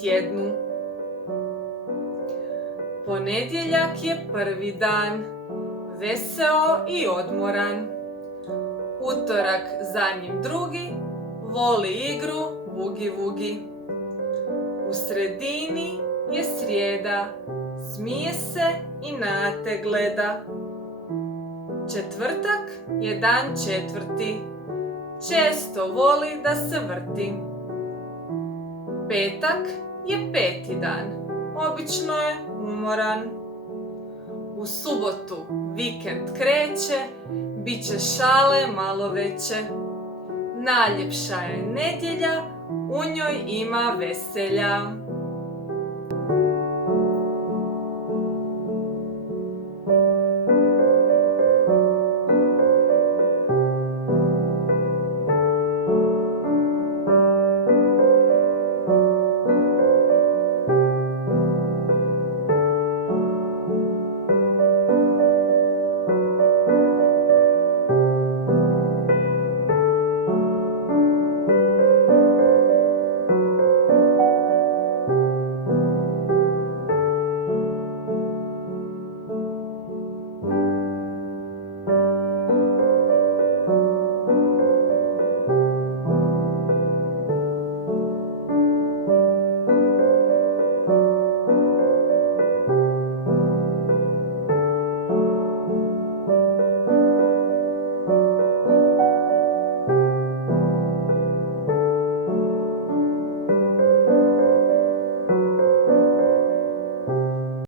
tjednu. Ponedjeljak je prvi dan, veseo i odmoran. Utorak za njim drugi, voli igru vugi vugi. U sredini je srijeda, smije se i na te gleda. Četvrtak je dan četvrti, često voli da se vrti. Petak je peti dan, obično je umoran. U subotu vikend kreće, bit će šale malo veće. Najljepša je nedjelja, u njoj ima veselja.